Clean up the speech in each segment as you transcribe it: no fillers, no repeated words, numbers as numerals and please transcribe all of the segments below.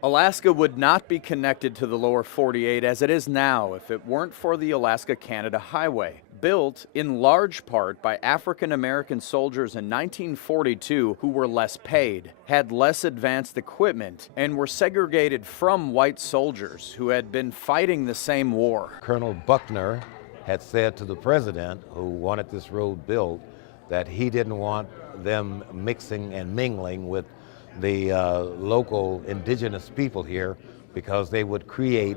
Alaska would not be connected to the lower 48 as it is now if it weren't for the Alaska-Canada Highway, built in large part by African American soldiers in 1942 who were less paid, had less advanced equipment, and were segregated from white soldiers who had been fighting the same war. Colonel Buckner had said to the president, who wanted this road built, that he didn't want them mixing and mingling with the local indigenous people here because they would create,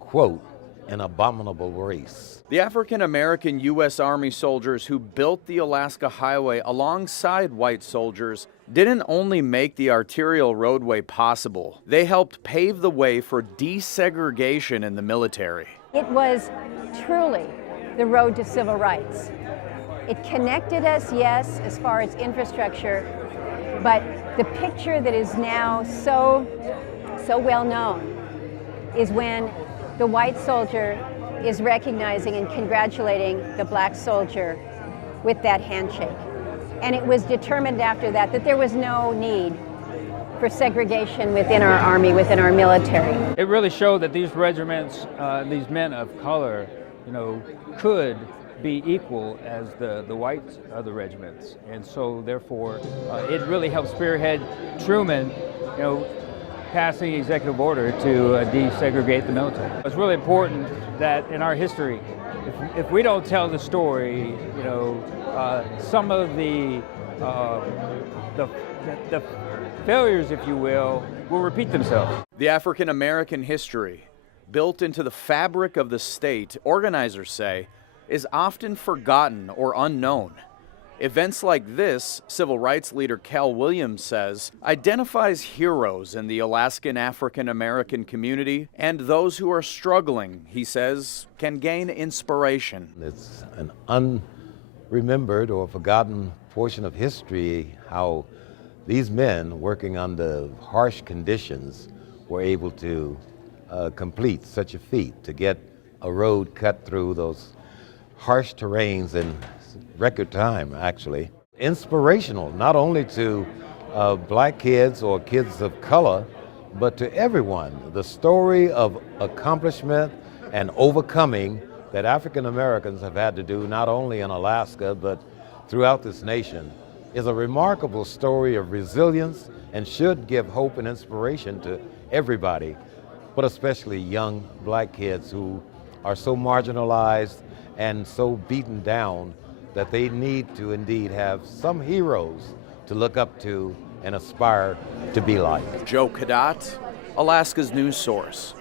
quote, an abominable race. The African American U.S. Army soldiers who built the Alaska Highway alongside white soldiers didn't only make the arterial roadway possible, they helped pave the way for desegregation in the military. It was truly the road to civil rights. It connected us, yes, as far as infrastructure, but the picture that is now so well known is when the white soldier is recognizing and congratulating the black soldier with that handshake. And it was determined after that that there was no need for segregation within our Army, within our military. It really showed that these regiments, these men of color, could be equal as the white other regiments. And so therefore, it really helped spearhead Truman, passing executive order to desegregate the military. It's really important that in our history, if we don't tell the story, some of the failures, if you will repeat themselves. The African American history, built into the fabric of the state, organizers say, is often forgotten or unknown. Events like this, civil rights leader Cal Williams says, identifies heroes in the Alaskan African American community, and those who are struggling, he says, can gain inspiration. It's an unremembered or forgotten portion of history how these men working under harsh conditions were able to complete such a feat, to get a road cut through those harsh terrains in record time, actually. Inspirational, not only to black kids or kids of color, but to everyone. The story of accomplishment and overcoming that African Americans have had to do, not only in Alaska, but throughout this nation, is a remarkable story of resilience and should give hope and inspiration to everybody, but especially young black kids who are so marginalized and so beaten down that they need to indeed have some heroes to look up to and aspire to be like. Joe Cadotte, Alaska's news source.